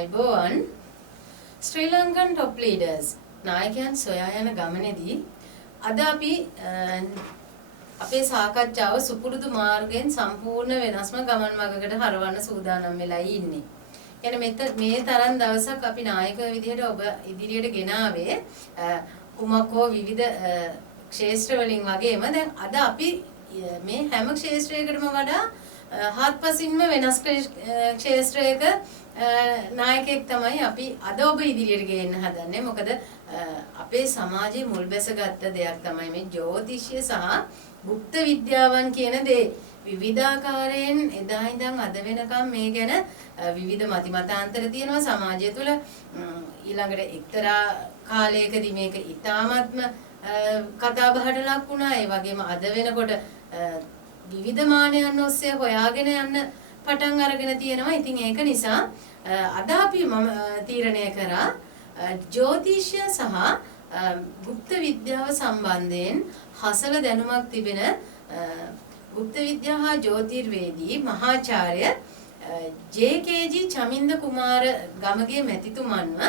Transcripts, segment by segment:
අයිබෝවන් ශ්‍රී Lankan top leaders නායකයන් සොයා යන ගමනේදී අද අපි අපේ සාකච්ඡාව සුපුරුදු මාර්ගයෙන් සම්පූර්ණ වෙනස්ම ගමන් මගකට හරවන්න සූදානම් වෙලා ඉන්නේ. කියන්නේ මේ තරම් දවසක් අපි නායකයෝ විදිහට ඔබ ඉදිරියට ගෙනාවේ කුමකෝ විවිධ ක්ෂේත්‍ර වලින් වගේම දැන් අද අපි මේ හැම ක්ෂේත්‍රයකටම වඩා හත්පසින්ම වෙනස් ක්ෂේත්‍රයක නායකයෙක් තමයි අපි අද ඔබ ඉදිරියට ගේන්න හදන්නේ. මොකද අපේ සමාජයේ මුල් බැසගත්ත දෙයක් තමයි මේ ජ්‍යොතිෂය සහ গুপ্ত විද්‍යාවන් කියන දේ. විවිධාකාරයෙන් එදා ඉඳන් අද වෙනකම් මේ ගැන විවිධ මතිමතාන්තර තියෙනවා සමාජය තුළ. ඊළඟට එක්තරා කාලයකදී මේක ඉතාමත්ම කතා බහට ලක් වුණා. ඒ වගේම අද වෙනකොට විවිධ මානයන් ඔස්සේ හොයාගෙන යන්න පටන් අරගෙන තියෙනවා. ඉතින් ඒක නිසා අද අපි මම තීරණය කරා ජ්‍යොතිෂය සහ গুপ্ত විද්‍යාව සම්බන්ධයෙන් හසල දැනුමක් තිබෙන গুপ্ත විද්‍යාව හා ජ්‍යොතිර්වේදී මහාචාර්ය ජේ.කේ.ජී. චමින්ද කුමාර ගමගේ මැතිතුමන්ව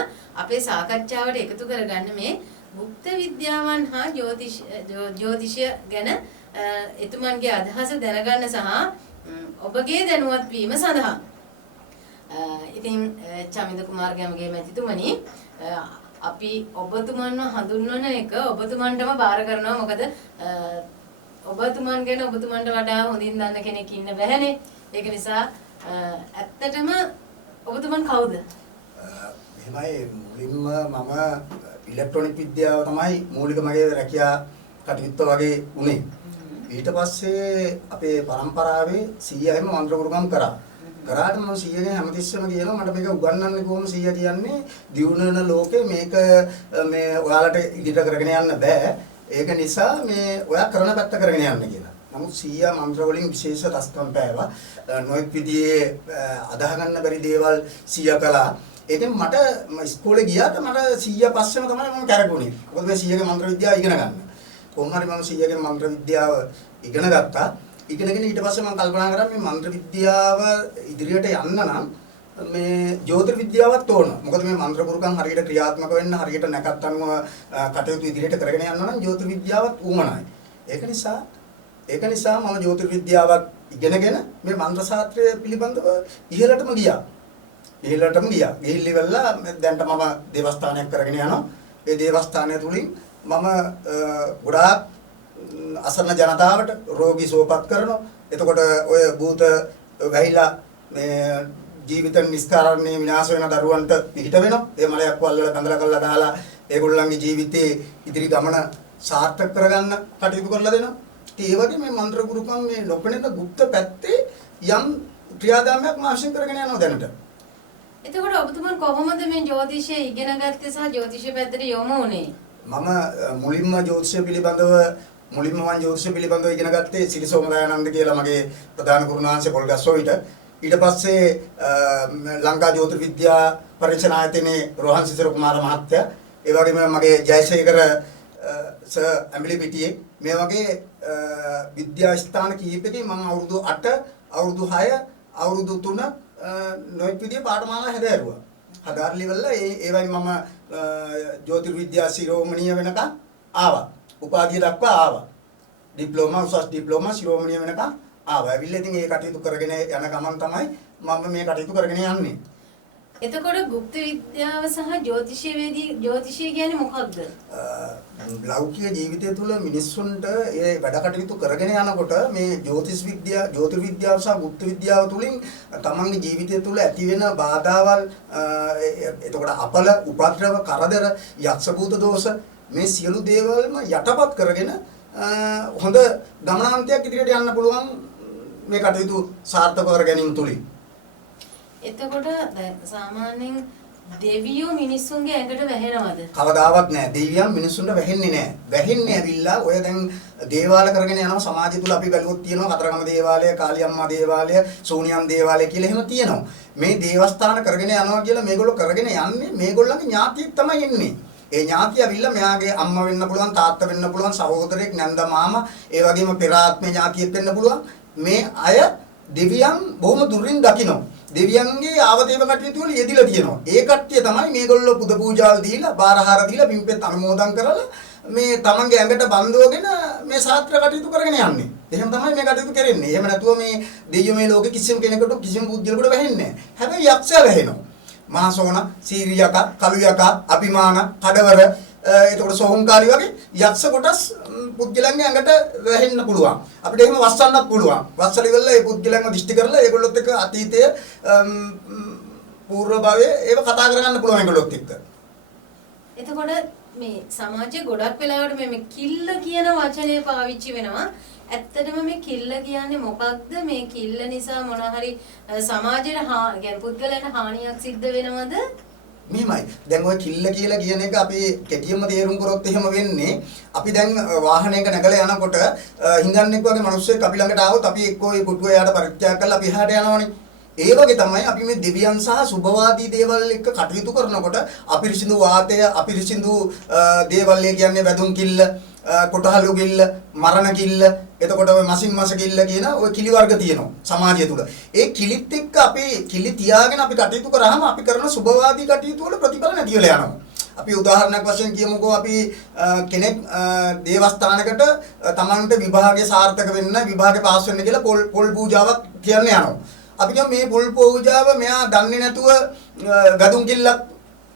අපේ සාකච්ඡාවට එකතු කරගන්න මේ গুপ্ත විද්‍යාවන් හා ජ්‍යොතිෂය ගැන එතුමන්ගේ අදහස දැනගන්න සහ ඔබගේ දැනුවත් වීම සඳහා ඉතින් චමින්ද කුමාර ගමගේ මැතිතුමනි අපි ඔබතුමන්ව හඳුන්වන එක ඔබතුමන්ටම බාර කරනවා. මොකද ඔබතුමන් ගැන ඔබතුමන්ට වඩා හොඳින් දන්න කෙනෙක් ඉන්න බැහැනේ. ඒක නිසා ඇත්තටම ඔබතුමන් කවුද? එහෙමයි මුලින්ම මම ඉලෙක්ට්‍රොනික විද්‍යාව තමයි මූලික මගේ රැකියා කටයුත්ත වගේ උනේ. ඊට පස්සේ අපේ පරම්පරාවේ 100යිම මන්ත්‍ර ගුරුකම් කරා. කරාට මම 100ගෙන් හැමතිස්සෙම කියනවා මට මේක උගන්වන්නේ කොහොම 100 කියන්නේ දියුණුවන ලෝකේ මේක මේ ඔයාලට ඉදිරියට කරගෙන යන්න බෑ. ඒක නිසා මේ ඔයා කරන පැත්ත කරගෙන යන්න කියලා. නමුත් 100 මන්ත්‍ර වලින් විශේෂ රසකම් පෑවා. නොයෙක් විදිහේ අදාහ ගන්න බැරි දේවල් 100 කළා. ඒකෙන් මට ඉස්කෝලේ ගියාට මට 100 පස්සෙම තමයි මම කරගුණේ. මොකද මේ 100ගේ මන්ත්‍ර විද්‍යාව ඉගෙන ගන්න. කොහොම හරි මම 100ගේ මන්ත්‍ර විද්‍යාව ඉගෙන ගත්තා. ඉගෙනගෙන ඊට පස්සේ මම කල්පනා කරා මේ මන්ත්‍ර විද්‍යාව ඉදිරියට යන්න නම් මේ ජ්‍යොතිර් විද්‍යාවත් ඕන. මොකද මේ මන්ත්‍ර පුරුකම් හරියට ක්‍රියාත්මක වෙන්න හරියට නැකත් අනුව කටයුතු ඉදිරියට කරගෙන යන්න නම් ජ්‍යොතිර් විද්‍යාවත් උවමනයි. ඒක නිසා මම ජ්‍යොතිර් විද්‍යාවත් ඉගෙනගෙන මේ මන්ත්‍ර ශාස්ත්‍රය පිළිබඳව ඉහළටම ගියා. ගිහිල්ලිවලා දැන්ට මම දේවස්ථානයක් කරගෙන යනවා. ඒ දේවස්ථානය තුලින් මම ගොඩාක් අසරණ ජනතාවට රෝගී සුවපත් කරනවා. එතකොට ඔය භූත වැහිලා මේ ජීවිත නිස්කාරණේ විනාශ වෙන දරුවන්ට පිහිට වෙනවා. ඒ මලයක් වල බඳලා කරලා දාලා ඒගොල්ලන්ගේ ජීවිතේ ඉදිරි ගමන සාර්ථක කරගන්න කටයුතු කරලා දෙනවා. ඒ වගේ මේ මන්ත්‍ර ගුරුකම් මේ නොපෙනෙන গুপ্ত පැත්තේ යම් ක්‍රියාදාමයක් මාර්ෂන් කරගෙන යනවා දැනට. එතකොට ඔබතුමන් කොහොමද මේ ජ්‍යොතිෂය ඉගෙන ගත්තේ සහ ජ්‍යොතිෂය පැත්තට යොමු වුනේ? මම මුලින්ම ජ්‍යොතිෂය පිළිබඳව ඉගෙන ගත්තේ සිරි සෝමදානන්ද කියලා මගේ ප්‍රධාන ගුරුනාංශ පොල්ගස්සෝවිට. ඊට පස්සේ ලංකා ජ්‍යොතිර්විද්‍යා පරීක්ෂණ ආයතනයේ රෝහන් සිසිර කුමාර මහත්තයා, ඒ වගේම මගේ ජයසේකර සර් ඇඹිලිපිටියේ මේ වගේ විද්‍යා ස්ථාන කිහිපෙකින් මම අවුරුදු 8, අවුරුදු 6, අවුරුදු 3 නොයෙක් විදිහේ පාඨමාලා හැදෑරුවා. හදාarliවලා ඒවයි මම ජ්‍යොතිර්විද්‍යා ශිරෝමණිය වෙනකන් ආවා. උපාධිය දක්වා ආවා. ඩිප්ලෝමා උසස් ඩිප්ලෝමා ශිරෝමණිය වෙනකන් ආවා. ඇවිල්ලා ඉතින් ඒ කටයුතු කරගෙන යන ගමන් තමයි මම මේ කටයුතු කරගෙන යන්නේ. එතකොට গুপ্ত විද්‍යාව සහ ජ්‍යොතිෂය කියන්නේ මොකක්ද? ලෞකික ජීවිතය තුළ මිනිස්සුන්ට ඒ වැඩ කටයුතු කරගෙන යනකොට මේ ජ්‍යොතිර්විද්‍යාව සහ গুপ্ত විද්‍යාව තුළින් තමන්ගේ ජීවිතය තුළ ඇති වෙන බාධාවල්, එතකොට අපල, උපද්‍රව, කරදර, යක්ෂ භූත දෝෂ මේ සියලු දේවල්ම යටපත් කරගෙන හොඳ ගමනාන්තයක් ඉදිරියට යන්න පුළුවන් මේ කටයුතු සාර්ථක කර ගැනීම තුලින්. එතකොට සාමාන්‍යයෙන් දෙවියෝ මිනිස්සුන්ගේ ඇඟට වැහෙනවද? කවදාවත් නෑ. දෙවියන් මිනිස්සුන්ට වැහෙන්නේ නෑ. වැහෙන්නේ ඇවිල්ලා ඔය දැන් දේවාල කරගෙන යනවා සමාජය තුල අපි බැලුවොත් තියෙනවා කතරගම දේවාලය, කාලියම්මා දේවාලය, සෝනියම් දේවාලය කියලා එහෙම තියෙනවා. මේ දේවස්ථාන කරගෙන යනවා කියලා මේගොල්ලෝ කරගෙන යන්නේ මේගොල්ලන්ගේ ඥාතියෙක් තමයි ඉන්නේ. ඒ ඥාතිය ඇවිල්ලා මෙයාගේ අම්මා වෙන්න පුළුවන්, තාත්තා වෙන්න පුළුවන්, සහෝදරයෙක්, නැන්ද මාමා, ඒ වගේම පෙර ආත්මේ ඥාතියෙක් වෙන්න පුළුවන්. මේ අය දෙවියන් බොහොම දුරින් දකිනවා. දෙවියන්ගේ ආවදේව කටයුතු වල යෙදිලා තියෙනවා. ඒ කට්ටිය තමයි මේගොල්ලෝ පුද පූජාල් දීලා, බාරහාර දීලා, පින්පෙත් අනුමෝදන් කරලා මේ තමන්ගේ ඇඟට බඳවගෙන මේ ශාස්ත්‍ර කටයුතු කරගෙන යන්නේ. එහෙම තමයි මේ කටයුතු කරන්නේ. එහෙම නැතුව මේ දෙයියෝ මේ ලෝකෙ කිසිම කෙනෙකුට කිසිම පුද්ගලෙකුට වැහෙන්නේ නැහැ. හැබැයි යක්ෂයා වැහෙනවා. මහසෝන, සීරියක, කලුයක, අபிමාන, කඩවර, එතකොට සෝහුංකාරී වගේ යක්ෂ කොටස් පුද්ගලයන්ගේ ඇඟට වැහෙන්න පුළුවන්. අපිට එහෙම වස්සන්නත් පුළුවන්. වස්සල ඉවරලා ඒ පුද්ගලයන්ව දිෂ්ටි කරලා ඒගොල්ලොත් එක්ක අතීතයේ පූර්ව භවයේ ඒව කතා කරගන්න පුළුවන් ඒගොල්ලොත් එක්ක. එතකොට මේ සමාජයේ ගොඩක් වෙලාවට මේ කිල්ල කියන වචනය පාවිච්චි වෙනවා. ඇත්තටම මේ කිල්ල කියන්නේ මොකක්ද? මේ කිල්ල නිසා මොන හරි සමාජයට يعني පුද්ගලයන්ට හානියක් සිද්ධ වෙනවද? මෙහෙමයි. දැන් ඔය කිල්ල කියලා කියන එක අපි කෙටියෙන්ම තේරුම් කරොත් එහෙම වෙන්නේ අපි දැන් වාහනයක නැගලා යනකොට හිඟන්නෙක් වගේ මිනිස්සෙක් අපි ළඟට ආවොත් අපි එක්කෝ ඒ පුටුව එයාට පරිත්‍යාග කරලා අපි එහාට යනවනේ. ඒ වගේ තමයි අපි මේ දෙවියන් සහ සුභවාදී දේවල් එක්ක කටයුතු කරනකොට අපිරිසිදු වාතය, අපිරිසිදු දේවල් කියන්නේ වැදුම් කිල්ල, කොටහලු කිල්ල, මරණ කිල්ල, එතකොට ඔය මසින් මස කිල්ල කියන ඔය කිලි වර්ග තියෙනවා සමාජය තුල. ඒ කිලිත් එක්ක අපි කිලි තියාගෙන අපි කටයුතු කරාම අපි කරන සුභවාදී කටයුතු වල ප්‍රතිඵල නැති වෙලා යනවා. අපි උදාහරණයක් වශයෙන් කියමුකෝ අපි කෙනෙක් දේවස්ථානකට තමන්ට විභාගය සාර්ථක වෙන්න විභාගේ පාස් වෙන්න කියලා පොල් පූජාවක් කියන්න යනවා. අපි කියමු මේ පොල් පූජාව මෙයා දන්නේ නැතුව ගදුම් කිල්ලක්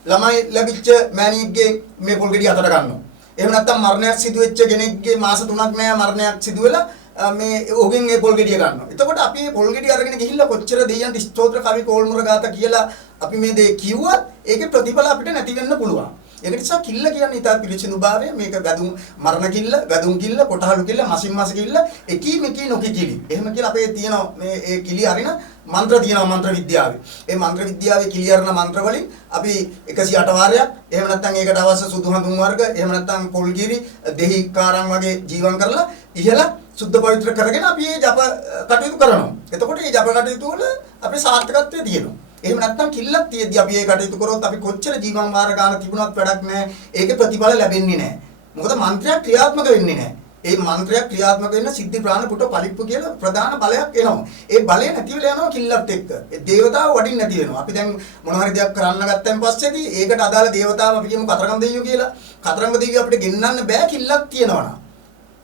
ළමයි ලැබිච්ච මෑණියෙක්ගේ මේ පොල් ගෙඩිය අතට ගන්නවා. එහෙම නැත්නම් මරණයක් සිදු වෙච්ච කෙනෙක්ගේ මාස 3ක් මෙයා මරණයක් සිදු වෙලා මේ ඔහුගෙන් මේ පොල් ගෙඩිය ගන්නවා. එතකොට අපි මේ පොල් ගෙඩිය අරගෙන ගිහිල්ලා කොච්චර දෙයයන් ස්තෝත්‍ර කවි කෝල්මුර ගාත කියලා අපි මේ දේ කිව්වත් ඒකේ ප්‍රතිඵල අපිට නැති වෙන්න පුළුවන්. ඒක නිසා කිල්ල කියන්නේ ඊට පිළිසිඳු භාවය මේක ගදුම් මරණ කිල්ල, ගදුම් කිල්ල, කොටහලු කිල්ල, මසින් මස කිල්ල, එකී මෙකී නොකී කිලි. එහෙම කියලා අපේ තියෙන මේ ඒ කිලි අරින මන්ත්‍ර තියෙනවා මන්ත්‍ර විද්‍යාවේ. ඒ මන්ත්‍ර විද්‍යාවේ කිලි අරන මන්ත්‍ර වලින් අපි 108 වාරයක්, එහෙම නැත්නම් ඒකට අවශ්‍ය සුදු හඳුන් වර්ග, එහෙම නැත්නම් පොල්ගිරි, දෙහි කාරම් වගේ ජීවම් කරලා ඉහළ සුද්ධ පවිත්‍ර කරගෙන අපි මේ ජප කටයුතු කරනවා. එතකොට මේ ජප කටයුතු වල අපේ සාර්ථකත්වය තියෙනවා. එහෙම නැත්නම් කිල්ලක් තියෙද්දි අපි මේ කටයුතු කරොත් අපි කොච්චර ජීවම් වාර ගන්න තිබුණත් වැඩක් නැහැ. ඒකේ ප්‍රතිඵල ලැබෙන්නේ නැහැ. මොකද මන්ත්‍රයක් ක්‍රියාත්මක වෙන්නේ නැහැ. ඒ මන්ත්‍රයක් ක්‍රියාත්මක වෙන්න සිද්ධි ප්‍රාණ පුට පලිප්පු කියලා ප්‍රධාන බලයක් එනවා. ඒ බලය නැති වෙලා යනවා කිල්ලත් එක්ක. ඒ දේවතාව වඩින් නැති වෙනවා. අපි දැන් මොන හරි දෙයක් කරන්න ගත්තන් පස්සේදී ඒකට අදාළ දේවතාව අපි කියමු කතරගම දෙවියෝ කියලා. කතරගම දෙවියෝ අපිට ගෙන්නන්න බෑ කිල්ලක් තියෙනවා නම්.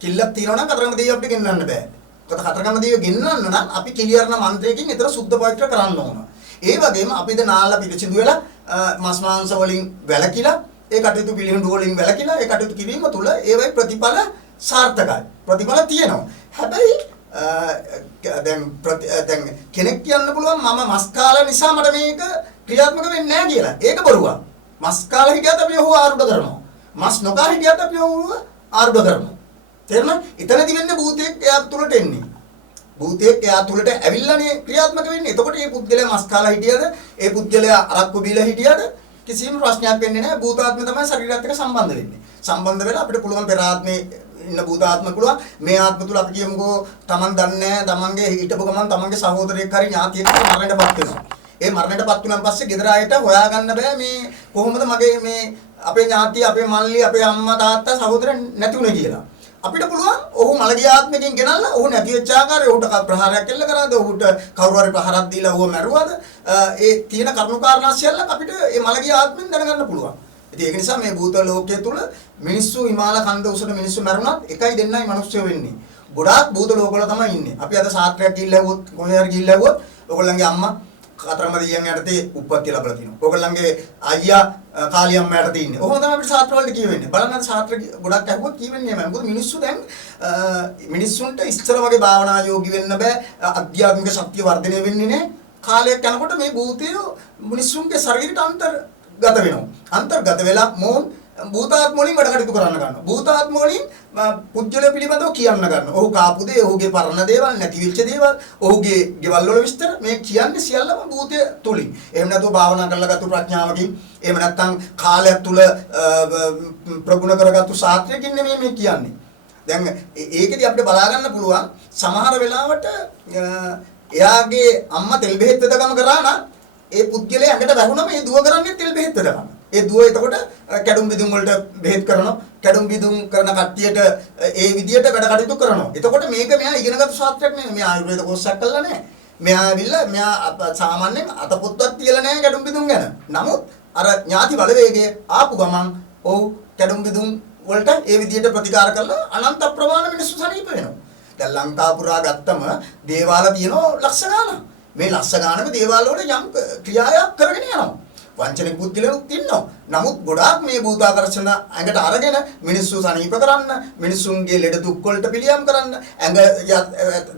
කිල්ලක් තියෙනවා නම් කතරගම දෙවියෝ අපිට ගෙන්නන්න බෑ. කතරගම දෙවියෝ ගෙන්නන්න නම් අපි කිලියරන මන්ත්‍රයකින් ඒතර සුද්ධ පවිත්‍ර කරන්න ඕන. ඒ වගේම අපිට නාලා පිළිසිදු වෙලා මස් මාංශ වලින් වැළකීලා ඒ කටයුතු පිළිහිඳු වලින් වැළකීලා ඒ කටයුතු කිරීම තුළ ඒවයි ප්‍රතිඵල සාර්ථකයි. ප්‍රතිඵල තියෙනවා. හැබැයි දැන් කෙනෙක් කියන්න පුළුවන් මම මස් කාලා නිසා මට මේක ක්‍රියාත්මක වෙන්නේ නැහැ කියලා. ඒක බොරුවක්. මස් කාලා හිටියත් අපි ඔහු ආරුඩ කරනවා. මස් නොකා හිටියත් අපි ඔහු ආරුඩ කරනවා. තේරුණා? ඊතනදි වෙන්නේ භූතයෙක් එයා තුලට එන්නේ. භූතයෙක් එයා තුලට ඇවිල්ලානේ ක්‍රියාත්මක වෙන්නේ. එතකොට මේ පුද්ගලයා මස් කාලා හිටියද, ඒ පුද්ගලයා අරක්කු බීලා හිටියද කිසිම ප්‍රශ්නයක් වෙන්නේ නැහැ. භූතාත්මය තමයි ශරීරයත් එක්ක සම්බන්ධ වෙන්නේ. සම්බන්ධ වෙලා අපිට පුළුවන් පෙර ආත්මේ ඉන්න භූතාත්ම පුළුවන් මේ ආත්ම තුල අපි කියමුකෝ Taman දන්නේ නැහැ Tamanගේ හිටපු ගමන් Tamanගේ සහෝදරයෙක් හරි ඥාතියෙක් මරණයටපත් වෙනවා. ඒ මරණයටපත් වුණාන් පස්සේ ගෙදර ආයෙත් හොයාගන්න බෑ මේ කොහොමද මගේ මේ අපේ ඥාතිය, අපේ මල්ලි, අපේ අම්මා තාත්තා සහෝදරයන් නැති වුණේ කියලා. අපිට පුළුවන් ඔහු මලගිය ආත්මකින් ගෙනල්ලා ඔහු නැති වෙච්ච ආකාරය ඔහුට ප්‍රහාරයක් එල්ල කරාද, ඔහුට කවුරු හරි ප්‍රහාරයක් දීලා ඔහුව මැරුවාද, ඒ තියෙන කරුණු කාරණා සියල්ල අපිට මේ මලගිය ආත්මෙන් දැනගන්න පුළුවන්. ඉතින් ඒක නිසා මේ භූත ලෝකයේ තුල මිනිස්සු හිමාල කන්ද උසට මිනිස්සු මැරුණත් එකයි දෙන්නයි මිනිස්සු වෙන්නේ. ගොඩාක් භූත ලෝකවල තමයි ඉන්නේ. අපි අද සාත්‍රයක් ගිහිල්ලා හුවොත් කොහේ හරි ගිහිල්ලා හුවොත් ඔයගොල්ලන්ගේ අම්මා කතරම දෙයියන් යටතේ උප්පත්ති ලැබලා තිනවා. ඔයගොල්ලන්ගේ අයියා කාලියම්මා යටතේ ඉන්නේ. ඔහොම තමයි අපිට සාත්‍ර වලට කියවෙන්නේ. බලන්න සාත්‍ර ගොඩක් අහුවොත් කියවෙන්නේ නැහැ. මොකද මිනිස්සු දැන් මිනිස්සුන්ට ඉස්සර වගේ භාවනා යෝගී වෙන්න බෑ. අධ්‍යාත්මික ශක්තිය වර්ධනය වෙන්නේ නැහැ. කාලයක් යනකොට මේ භූතය මිනිස්සුන්ගේ ශරීරයට අන්තර්ගත වෙනවා. අන්තර්ගත වෙලා මොන් භූතාත්ම වලින් වැඩ කටයුතු කරන්න ගන්නවා. භූතාත්ම වලින් පුජ්‍යල පිළිබඳව කියන්න ගන්නවා. ඔහු කාපු දේ, ඔහුගේ පරණ දේවල්, නැති වෙච්ච දේවල්, ඔහුගේ ගෙවල් වල විස්තර මේ කියන්නේ සියල්ලම භූතය තුලින්. එහෙම නැතුව භාවනා කරලා ගත්ත ප්‍රඥාවකින්, එහෙම නැත්නම් කාලයක් තුල ප්‍රගුණ කරගත්තු ශාස්ත්‍රයකින් නෙමෙයි මේ කියන්නේ. දැන් ඒකෙදි අපිට බලා ගන්න පුළුවන් සමහර වෙලාවට එයාගේ අම්මා තෙල් බෙහෙත් වෙදකම කරා නම් ඒ පුද්ගලයා ඇඟට වැහුනම ඒ දුව කරන්නේ තෙල් බෙහෙත් වෙදකම. ඒ දුව එතකොට කැඩුම් බිදුම් වලට බෙහෙත් කරනවා. කැඩුම් බිදුම් කරන කට්ටියට ඒ විදියට වැඩ කටයුතු කරනවා. එතකොට මේක මෙයා ඉගෙනගත්තු ශාස්ත්‍රයක් නෙමෙයි. මේ ආයුර්වේද කෝර්සයක් කළා නෑ. මෙයා ඇවිල්ලා මෙයා සාමාන්‍යයෙන් අතපොත්තක් තියලා නැහැ කැඩුම් බිදුම් ගැන. නමුත් අර ඥාති බලවේගය ආපු ගමන් ඔව් කැඩුම් බිදුම් වලට ඒ විදිහට ප්‍රතිකාර කරලා අනන්ත ප්‍රමාණ මිනිස්සු සනීප වෙනවා. දැන් ලංකාව පුරා ගත්තම දේවාල තියෙනවා ලක්ෂ ගාණක්. මේ ලක්ෂ ගාණක දේවාල වල යම් ක්‍රියාවක් කරගෙන යනවා. වංචනික පුද්ගලයන්ත් ඉන්නවා. නමුත් ගොඩාක් මේ භූතාකර්ෂණ ඇඟට අරගෙන මිනිස්සු සනීප කරන්න, මිනිස්සුන්ගේ ලෙඩ දුක් වලට පිළියම් කරන්න,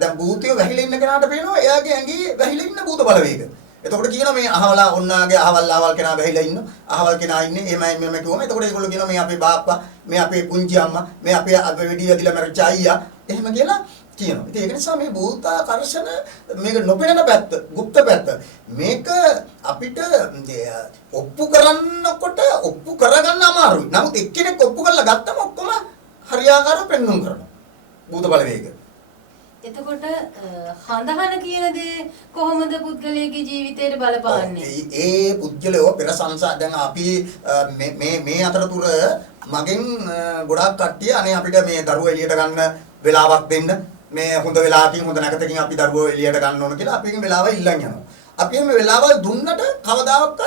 දැන් භූතය වැහිලා ඉන්න කෙනාට පේනවා එයාගේ ඇඟේ වැහිලා ඉන්න භූත බලවේග. එතකොට කියනවා මේ අහවලා ඔන්නාගේ අහවල් කෙනා වැහිලා ඉන්න, අහවල් කෙනා ඉන්නේ එහෙමයි මෙහෙම කිව්වම එතකොට ඒගොල්ලෝ කියනවා මේ අපේ බාප්පා, මේ අපේ පුංචි අම්මා, මේ අපේ වෙඩි වැදිලා මැරිච්ච අයියා එහෙම කියලා කියනවා. ඉතින් ඒක නිසා මේ භූතාකර්ෂණ මේක නොපෙනෙන පැත්ත, গুপ্ত පැත්ත. මේක අපිට ඔප්පු කරනකොට ඔප්පු කරගන්න අමාරුයි. නමුත් එක්කෙනෙක් ඔප්පු කරලා ගත්තම ඔක්කොම හරියාකාරව පෙන්වන්න කරනවා. භූත බලවේග. එතකොට හඳහන කියන දේ කොහොමද පුද්ගලයාගේ ජීවිතයට බලපාන්නේ? ඒ පුද්ගලයෝ පෙර සංසාර දැන් අපි මේ අතරතුර මගෙන් ගොඩාක් කට්ටිය අනේ අපිට මේ දරුවෝ එළියට ගන්න වෙලාවක් දෙන්න මේ හොඳ වෙලාවකින් හොඳ නැකතකින් අපි දරුවෝ එළියට ගන්න ඕන කියලා අපි මේ වෙලාව ඉල්ලන් යනවා. අපි මේ වෙලාව දුන්නට කවදාවත්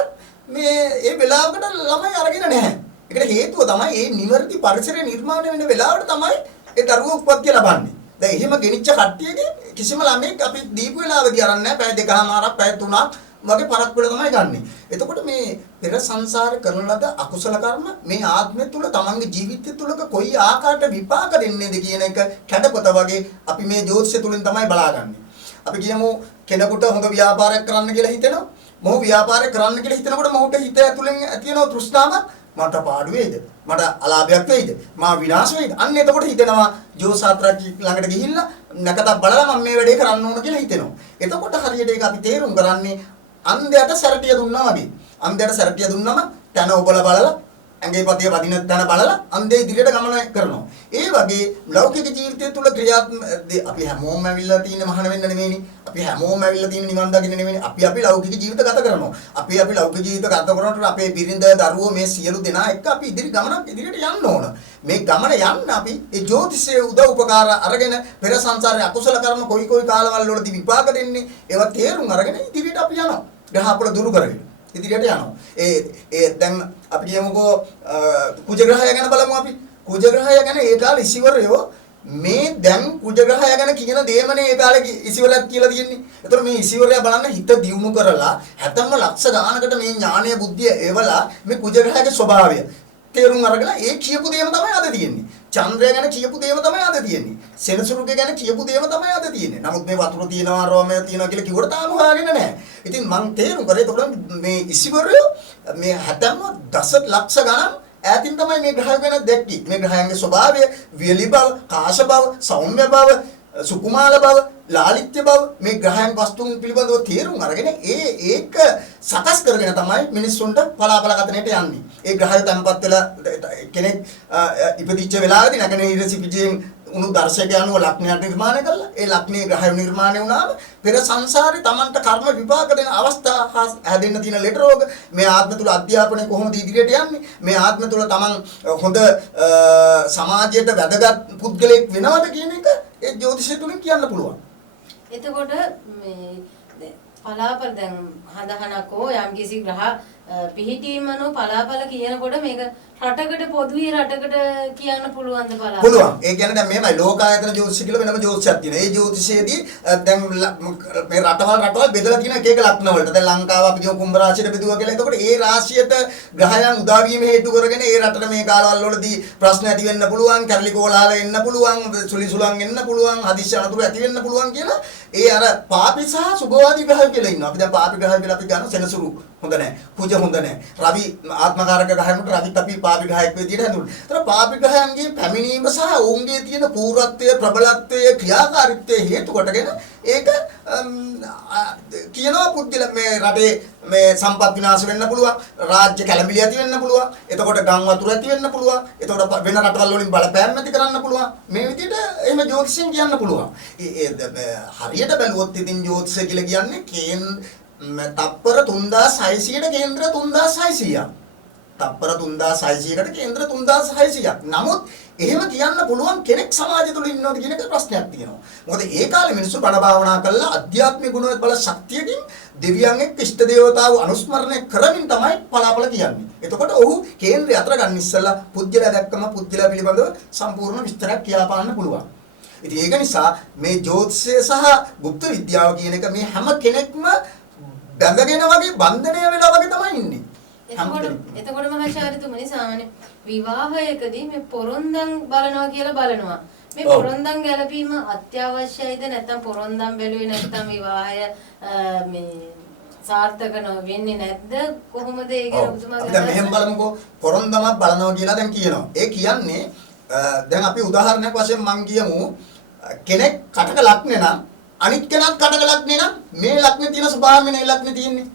මේ ඒ වෙලාවකට ළමයි අරගෙන නැහැ. ඒකට හේතුව තමයි මේ නිවර්ති පරිසරය නිර්මාණය වෙන වෙලාවට තමයි ඒ දරුවෝ උප්පත්තිය ලබන්නේ. දැන් එහෙම ගෙනිච්ච කට්ටියගේ කිසිම ළමෙක් අපි දීපු වෙලාවදී අරන් නැහැ. පැය දෙකමාරක් පැය තුනක් වගේ පරක් වල තමයි ගන්නෙ. එතකොට මේ පෙර සංසාරේ කරන ලද අකුසල කර්ම මේ ආත්මය තුල තමන්ගේ ජීවිතය තුලක කොයි ආකාරයට විපාක දෙන්නේද කියන එක කැඩපත වගේ අපි මේ ජෝතිෂය තුලින් තමයි බලාගන්නේ. අපි කියමු කෙනෙකුට හොඳ ව්‍යාපාරයක් කරන්න කියලා හිතෙනවා. මොහු ව්‍යාපාරයක් කරන්න කියලා හිතනකොට මොහුට හිත ඇතුලෙන් ඇති වෙන තෘෂ්ණාවක් මට පාඩු වේද? මට අලාභයක් වෙයිද? මා විනාශ වෙයිද? අන්න එතකොට හිතෙනවා ජෝසාත්‍රාචි ළඟට ගිහිල්ලා නැකතක් බලලා මම මේ වැඩේ කරන්න ඕන කියලා හිතෙනවා. එතකොට හරියට ඒක අපි තේරුම් කරන්නේ අන්ධයට සැරටිය දුන්නා වගේ. අන්ධයට සැරටිය දුන්නම තන ඔබල බලලා ඇඟේ පතිය වදින තන බලලා අන්ධය ඉදිරියට ගමන කරනවා. ඒ වගේ ලෞකික ජීවිතය තුළ ක්‍රියාත්මක අපි හැමෝම ඇවිල්ලා තියෙන මහාන වෙන්න නෙමෙයිනේ. අපි හැමෝම ඇවිල්ලා තියෙන නිවන් දකින්න නෙමෙයිනේ. අපි ලෞකික ජීවිත ගත කරනවා. අපි ලෞකික ජීවිත ගත කරනකොට අපේ බිරිඳ දරුවෝ මේ සියලු දෙනා එක්ක අපි ගමනක් ඉදිරියට යන්න ඕන. මේ ගමන යන්න අපි ඒ ජෝතිෂයේ උදව් උපකාර අරගෙන පෙර සංසාරයේ අකුසල කර්ම කොයි කාලවල වලදී විපාක දෙන්නේ ඒවා තේරුම් අරගෙන ඉදිරියට අපි යනවා. ග්‍රහපල දුරු කරගෙන ඉදිරියට යනවා. ඒ දැන් අපි කියමුකෝ කුජග්‍රහය ගැන බලමු අපි. කුජග්‍රහය ගැන ඒ කාලේ ඉසිවරයෝ මේ දැන් කුජග්‍රහය ගැන කියන දේමනේ ඒ කාලේ ඉසිවරයක් කියලා තියෙන්නේ. ඒතර මේ ඉසිවරය බලන්න හිත දියුණු කරලා 70 ලක්ෂ ගානකට මේ ඥානය බුද්ධිය එවලා මේ කුජග්‍රහයේ ස්වභාවය තේරුම් අරගෙන ඒ කියපු දේම තමයි අද තියෙන්නේ. චන්ද්‍රය ගැන කියපු දේම තමයි අද තියෙන්නේ. සෙනසුරුගේ ගැන කියපු දේම තමයි අද තියෙන්නේ. නමුත් මේ වතුර තියෙනවා රෝමය තියෙනවා කියලා කිව්වට තාම හොයාගෙන නැහැ. ඉතින් මං තේරුම් කරේ එතකොට මේ ඉසිවරය මේ 70 දස ලක්ෂ ගණන් ඈතින් තමයි මේ ග්‍රහය ගැන දැක්කේ. මේ ග්‍රහයන්ගේ ස්වභාවය වියලි බව, කාශ බව, සෞම්‍ය බව, සුකුමාල බව, ලාලිත්‍ය බව මේ ග්‍රහයන් වස්තුන් පිළිබඳව තේරුම් අරගෙන ඒක සකස් කරගෙන තමයි මිනිස්සුන්ට පලාපල කතනට යන්නේ. ඒ ග්‍රහය තැන්පත් වෙලා කෙනෙක් ඉපදිච්ච වෙලාවේදී නැගෙනහිර සිපිජයෙන් උණු දර්ශක යනුව ලග්නයක් නිර්මාණය කළා. ඒ ලග්නයේ ග්‍රහය නිර්මාණය වුණාම පෙර සංසාරේ Tamanට කර්ම විපාක දෙන අවස්ථා හැදෙන්න තියෙන ලෙඩ රෝග මේ ආත්ම තුල අධ්‍යාපනය කොහොමද ඉදිරියට යන්නේ? මේ ආත්ම තුල Taman හොඳ සමාජයට වැදගත් පුද්ගලෙක් වෙනවද කියන එක ඒ ජ්‍යොතිෂය තුලින් කියන්න පුළුවන්. එතකොට මේ පලාපල දැන් හඳහනකෝ යම්කිසි ග්‍රහ පිහිටීමනෝ පලාපල කියනකොට මේක රටකට පොදුවේ රටකට කියන්න පුළුවන්ද පලාපල? පුළුවන්. ඒ කියන්නේ දැන් මෙහෙමයි ලෝකායතන ජ්‍යොතිෂය කියලා වෙනම ජ්‍යොතිෂයක් තියෙනවා. ඒ ජ්‍යොතිෂයේදී දැන් මේ රටවල් බෙදලා තියෙන එක එක ලග්න වලට. දැන් ලංකාව අපි කියමු කුම්භ රාශියට බෙදුවා කියලා. එතකොට ඒ රාශියට ග්‍රහයන් උදා වීම හේතු කරගෙන ඒ රටට මේ කාලවල වලදී ප්‍රශ්න ඇති වෙන්න පුළුවන්, කැරලි කෝලාහල එන්න පුළුවන්, සුලිසුලන් එන්න පුළුවන්, හදිස්සි අනතුරු ඇති වෙන්න පුළුවන් කියලා ඒ අර පාපි සහ සුභවාදී ග්‍රහ කියලා ඉන්නවා. අපි දැන් පාපි ග්‍රහ කියලා අපි ගන්න සෙනසුරු හොඳ නැහැ. කුජ හොඳ නැහැ. රවි ආත්මකාරක ග්‍රහයන්ට රවිත් අපි පාපි ග්‍රහයක් විදිහට හඳුන්වනවා. ඒතර පාපි ග්‍රහයන්ගේ පැමිණීම සහ ඔවුන්ගේ තියෙන පූර්වත්වය, ප්‍රබලත්වය, ක්‍රියාකාරීත්වය හේතු කොටගෙන ඒක කියනවා පුද්ගල මේ රටේ මේ සම්පත් විනාශ වෙන්න පුළුවන්, රාජ්‍ය කැළඹිලි ඇති වෙන්න පුළුවන්, එතකොට ගම් වතුර ඇති වෙන්න පුළුවන්, එතකොට වෙන රටවල් වලින් බලපෑම් ඇති කරන්න පුළුවන්. මේ විදිහට එහෙම ජ්‍යොතිෂයෙන් කියන්න පුළුවන්. හරියට බැලුවොත් ඉතින් ජ්‍යොතිෂය කියලා කියන්නේ තප්පර 3600ට කේන්ද්‍ර 3600ක්. තප්පර 3600කට කේන්ද්‍ර 3600ක්. නමුත් එහෙම කියන්න පුළුවන් කෙනෙක් සමාජය තුළ ඉන්නවද කියන එක ප්‍රශ්නයක් තියෙනවා. මොකද ඒ කාලේ මිනිස්සු බණ භාවනා කරලා අධ්‍යාත්මික ගුණ බල ශක්තියකින් දෙවියන් එක්ක ඉෂ්ට දේවතාවු අනුස්මරණය කරමින් තමයි පලාපල කියන්නේ. එතකොට ඔහු කේන්ද්‍රය අතර ගන්න ඉස්සෙල්ලා පුජ්‍යලා දැක්කම පුජ්‍යලා පිළිබඳව සම්පූර්ණ විස්තරයක් කියා පාන්න පුළුවන්. ඉතින් ඒක නිසා මේ ජ්‍යොතිෂය සහ গুপ্ত විද්‍යාව කියන එක මේ හැම කෙනෙක්ම බැඳගෙන වගේ බන්ධනය වෙලා වගේ තමයි ඉන්නේ. එතකොට මහාචාර්යතුමනි සාමාන්‍ය විවාහයකදී මේ පොරොන්දම් බලනවා කියලා බලනවා. මේ පොරොන්දම් ගැලපීම අත්‍යවශ්‍යයිද නැත්නම් පොරොන්දම් බැලුවේ නැත්නම් විවාහය මේ සාර්ථක වෙන්නේ නැද්ද? කොහොමද ඒක ඔබතුමාගේ දැන් මෙහෙම බලමුකෝ පොරොන්දමක් බලනවා කියලා දැන් කියනවා. ඒ කියන්නේ දැන් අපි උදාහරණයක් වශයෙන් මං කියමු කෙනෙක් කටක ලග්නේ නම් අනිත් කෙනාත් කටක ලග්නේ නම් මේ ලග්නේ තියෙන ස්වභාවය නේ ලග්නේ තියෙන්නේ.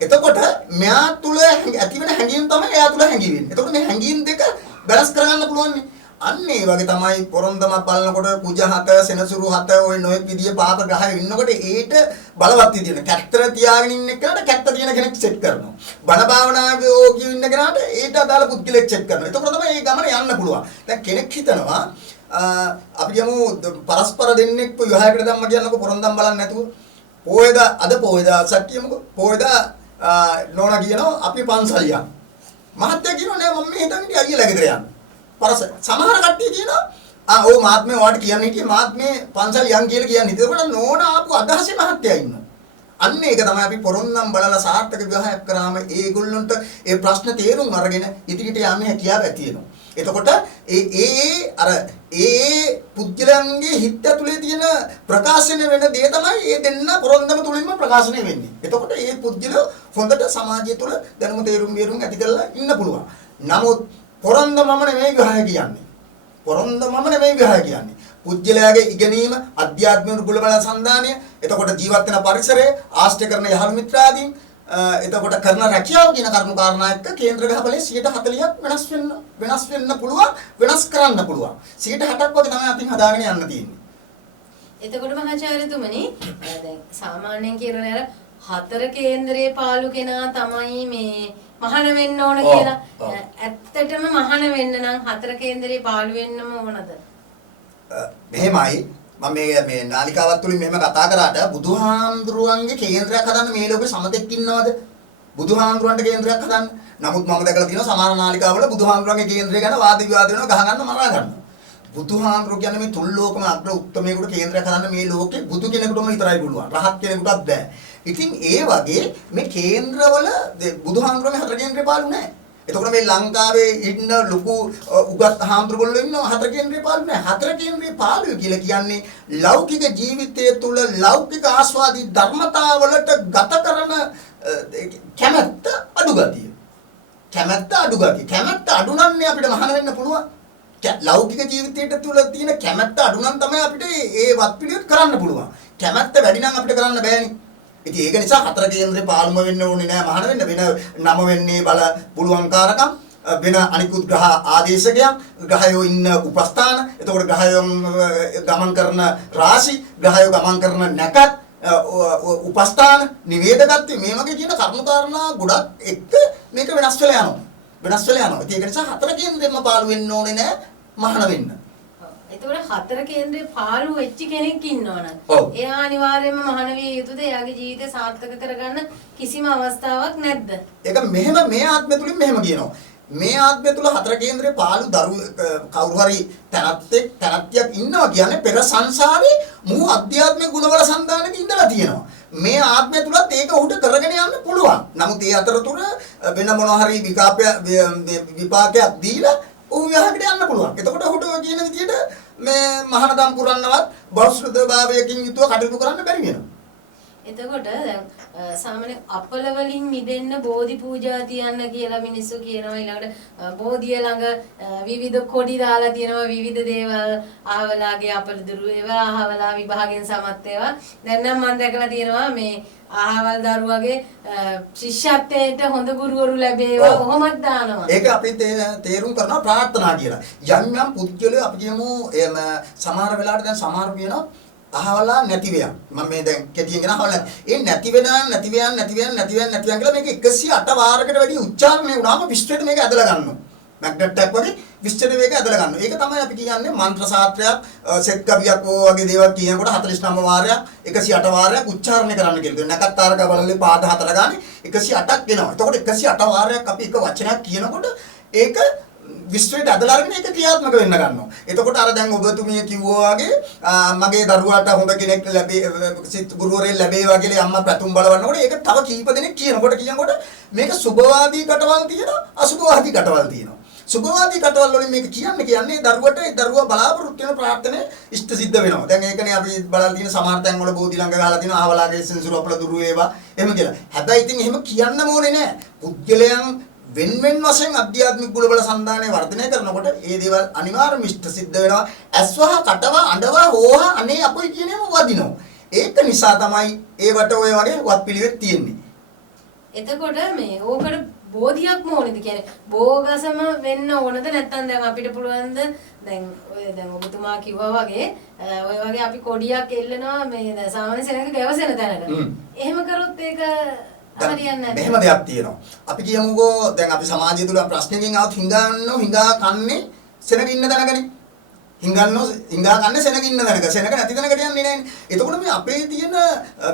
එතකොට මෙයා තුල ඇතිවෙන හැඟීම් තමයි එයා තුල හැඟී වෙන්නේ. එතකොට මේ හැඟීම් දෙක බැලන්ස් කරගන්න පුළුවන් නේ. අන්න ඒ වගේ තමයි පොරොන්දමක් බලනකොට කුජ හත සෙනසුරු හත ওই නොයෙක් විදිය පාප ග්‍රහය ඉන්නකොට ඒට බලවත් විදියට කැත්තර තියාගෙන ඉන්න කෙනාට කැත්ත තියෙන කෙනෙක් සෙට් කරනවා. බණ භාවනාවේ ඕකිය ඉන්න කෙනාට ඒට අදාළ පුද්ගලෙක් සෙට් කරනවා. එතකොට තමයි මේ ගමන යන්න පුළුවන්. දැන් කෙනෙක් හිතනවා අපි යමු පරස්පර දෙන්නෙක් විවාහයකට ධම්ම කියනකො පොරොන්දම් බලන්නේ නැතුව පොයද අද පොයද සත්‍යමුකෝ පොයද නෝනා කියනවා අපි පන්සල් යන්න. මහත්තයා කියනවා නෑ මම මේ හිතන්නේ අයියලා ගෙදර යන්න. පරස සමහර කට්ටිය කියනවා ඕ මාත්මේ ඔයාලට කියන්න හිටියේ මාත්මේ පන්සල් යන් කියලා කියන්නේ. ඒකට නෝනා ආපු අදහසේ මහත්තයා ඉන්නවා. අන්න ඒක තමයි අපි පොරොන්දම් බලලා සාර්ථක විවාහයක් කරාම ඒගොල්ලන්ට ඒ ප්‍රශ්න තේරුම් අරගෙන ඉදිරියට යන්න හැකියාව ඇති වෙනවා. එතකොට ඒ පුද්ගලයන්ගේ හිත ඇතුලේ තියෙන ප්‍රකාශනය වෙන දේ තමයි ඒ දෙන්න පොරොන්දම තුලින්ම ප්‍රකාශනය වෙන්නේ. එතකොට ඒ පුද්ගලයා හොඳට සමාජය තුළ දැනුම තේරුම් ඉන්න කරලා පුළුවන්. නමුත් පොරොන්දමම නෙමෙයි විවාහය කියන්නේ. පොරොන්දමම නෙමෙයි විවාහය කියන්නේ. පුජ්‍යලයාගේ ඉගෙනීම, අධ්‍යාත්මික ගුණ බල සම්දානය, එතකොට ජීවත් වෙන පරිසරය, ආශ්‍රය කරන යහළු මිත්‍රාදීන්, එතකොට කරන රැකියාව කියන කරුණු කාරණා එක්ක කේන්ද්‍ර ග්‍රහබලයේ 140ක් වෙනස් වෙන්න පුළුවන්, වෙනස් කරන්න පුළුවන්. 60ක් වගේ තමයි අපි හදාගෙන යන්න තියෙන්නේ. එතකොට මහාචාර්යතුමනි දැන් සාමාන්‍යයෙන් කියන අර හතර කේන්දරේ පාලු කෙනා තමයි මේ මහාන වෙන්න ඕන කියලා. ඇත්තටම මහාන වෙන්න නම් හතර කේන්දරේ පාලු වෙන්නම ඕනද? මෙහෙමයි මම මේ නාලිකාවත් තුලින් මෙහෙම කතා කරාට බුදුහාමුදුරුවන්ගේ කේන්ද්‍රයක් හදන්න මේ ලෝකෙ සමතෙක් ඉන්නවද? බුදුහාමුදුරුවන්ට කේන්ද්‍රයක් හදන්න. නමුත් මම දැකලා තියෙනවා සමහර නාලිකාවල බුදුහාමුදුරුවන්ගේ කේන්ද්‍රය ගැන වාද විවාද වෙනවා, ගහ ගන්න මරා ගන්නවා. බුදුහාමුදුරුවෝ කියන්නේ මේ තුන් ලෝකම අග්‍ර උත්තමයෙකුට කේන්ද්‍රයක් හදන්න මේ ලෝකෙ බුදු කෙනෙකුටම විතරයි පුළුවන්. රහත් කෙනෙකුටත් බෑ. ඉතින් ඒ වගේ මේ කේන්ද්‍රවල බුදුහාමුදුරුවන්ගේ හතර කේන්ද්‍රේ පාලු නැහැ. එතකොට මේ ලංකාවේ ඉන්න ලොකු උගත් හාමුදුරුවෝ ඉන්නවා හතර කේන්ද්‍රේ පාලු නැහැ. හතර කේන්ද්‍රේ පාලුව කියලා කියන්නේ ලෞකික ජීවිතය තුළ ලෞකික ආස්වාදී ධර්මතාවලට ගත කරන කැමැත්ත අඩු ගතිය. කැමැත්ත අඩු නම් අපිට මහාන වෙන්න පුළුවන්. ලෞකික ජීවිතයට තුළ තියෙන කැමැත්ත අඩු නම් තමයි අපිට ඒ වත් පිළිවෙත් කරන්න පුළුවන්. කැමැත්ත වැඩි නම් අපිට කරන්න බෑනේ. ඉතින් ඒක නිසා හතර කේන්ද්‍රේ පාලුම වෙන්න ඕනේ නෑ මහාන වෙන්න. වෙන නම වෙන්නේ බල පුළුවන්කාරකම්, වෙන අනිකුත් ග්‍රහ ආදේශකයන්, ග්‍රහයෝ ඉන්න උපස්ථාන, එතකොට ග්‍රහයෝ ගමන් කරන රාශි, ග්‍රහයෝ ගමන් කරන නැකත්, උපස්ථාන, නිවේදකත්වය මේ වගේ කියන කරුණු කාරණා ගොඩක් එක්ක මේක වෙනස් වෙලා යනවා. ඒක නිසා හතර කේන්ද්‍රෙම පාලු වෙන්න ඕනේ නෑ මහාන වෙන්න. එතකොට හතර කේන්ද්‍රේ පාළු වෙච්ච කෙනෙක් ඉන්නවනම් එයා අනිවාර්යයෙන්ම මහාන විය යුතුද? එයාගේ ජීවිතය සාර්ථක කරගන්න කිසිම අවස්ථාවක් නැද්ද? ඒක මෙහෙම මේ ආත්මය තුලින් මෙහෙම කියනවා. මේ ආත්මය තුල හතර කේන්ද්‍රේ පාළු කවුරු හරි තැනැත්තියක් ඉන්නවා කියන්නේ පෙර සංසාරේ මූ අධ්‍යාත්මික ගුණවල සම්දානෙක ඉඳලා තියෙනවා. මේ ආත්මය තුලත් ඒක උහුට කරගෙන යන්න පුළුවන්. නමුත් ඒ අතරතුර වෙන මොනවා හරි විපාකයක් දීලා ඔහු යහකට යන්න පුළුවන්. එතකොට ඔහුට කියන විදිහට මේ මහානදම් පුරන්නවත් බෞද්ධ භාවයකින් යුතුව කටයුතු කරන්න බැරි වෙනවා. එතකොට දැන් සාමාන්‍ය අපල වලින් මිදෙන්න බෝධි පූජා තියන්න කියලා මිනිස්සු කියනවා. ඊළඟට බෝධිය ළඟ විවිධ කොඩි දාලා තියෙනවා, විවිධ දේවල් ආවලාගේ අපල දුරු ඒවා ආවලා විභාගයෙන් සමත් ඒවා. දැන් නම් මම දැකලා තියෙනවා මේ ආවල් දරුවගේ ශිෂ්‍යත්වයට හොඳ ගුරුවරු ලැබේවා කොහොමද දානවා. ඒක අපි තේරුම් කරනවා ප්‍රාර්ථනා කියලා. යම් පුද්ගලයෝ අපි කියමු සමහර වෙලාවට දැන් සමහර කියනවා අහවලා නැති වෙන. මම මේ දැන් කෙටියෙන් කියන අහවලා. ඒ නැති වෙන කියලා මේක 108 වාරයකට වැඩි උච්චාරණය වුණාම විශ්වයට මේක ඇදලා ගන්නවා. මැග්නට් එකක් වගේ විශ්වයට මේක ඇදලා ගන්නවා. ඒක තමයි අපි කියන්නේ මන්ත්‍ර ශාස්ත්‍රයක්, සෙත් කවියක් වගේ දේවල් කියනකොට 49 වාරයක් 108 වාරයක් උච්චාරණය කරන්න කියලා. නැකත් තාරක බලලේ පාද 4 ගානේ 108ක් වෙනවා. එතකොට 108 වාරයක් අපි එක වචනයක් කියනකොට ඒක විශ්වයට ඇදලා අරගෙන ඒක ක්‍රියාත්මක වෙන්න ගන්නවා. එතකොට අර දැන් ඔබතුමිය කිව්වා වගේ මගේ දරුවාට හොඳ කෙනෙක් සිත් ගුරුවරයෙක් ලැබේවා කියලා අම්මා පැතුම් බලවන්නකොට ඒක තව කීප දෙනෙක් කියනකොට මේක සුභවාදී කටවල් තියෙනවා අසුභවාදී කටවල් තියෙනවා. සුභවාදී කටවල් වලින් මේක කියන්නේ දරුවට ඒ දරුවා බලාපොරොත්තු වෙන ප්‍රාර්ථනාව ඉෂ්ට සිද්ධ වෙනවා. දැන් ඒකනේ අපි බලලා තියෙන සමහර තැන් වල බෝධි ළඟ ගහලා තියෙනවා ආවලාගේ සෙන්සුරු අපල දුරු වේවා එහෙම කියලා. හැබැයි ඉතින් එහෙම කියන්න ඕනේ නෑ. පුද්ගලයන් වෙන වශයෙන් අධ්‍යාත්මික ගුණ බල සම්දානයේ වර්ධනය කරනකොට ඒ දේවල් අනිවාර්යයෙන්ම ඉෂ්ට සිද්ධ වෙනවා. ඇස්වහ කටව අඬව හෝහ අනේ අපොයි කියනේම වදිනවා. ඒක නිසා තමයි ඒවට ඔය වගේ වත් පිළිවෙත් තියෙන්නේ. එතකොට මේ ඕකට බෝධියක්ම ඕනේද කියන්නේ බෝගසම වෙන්න ඕනද නැත්නම් දැන් අපිට පුළුවන්ද දැන් ඔබතුමා කිව්වා වගේ ඔය වගේ අපි කොඩියක් එල්ලනවා මේ දැන් සාමාන්‍ය සෙනඟ ගැවසෙන තැනක. එහෙම කරොත් ඒක මෙහෙම දෙයක් තියෙනවා. අපි කියමුකෝ දැන් අපි සමාජය තුල ප්‍රශ්නකින් આવත් හිඟා කන්නේ සෙනග ඉන්න තැනකනේ. හිඟා කන්නේ සෙනග ඉන්න තැනක. සෙනග නැති තැනකට යන්නේ නැහැ. එතකොට මේ අපේ තියෙන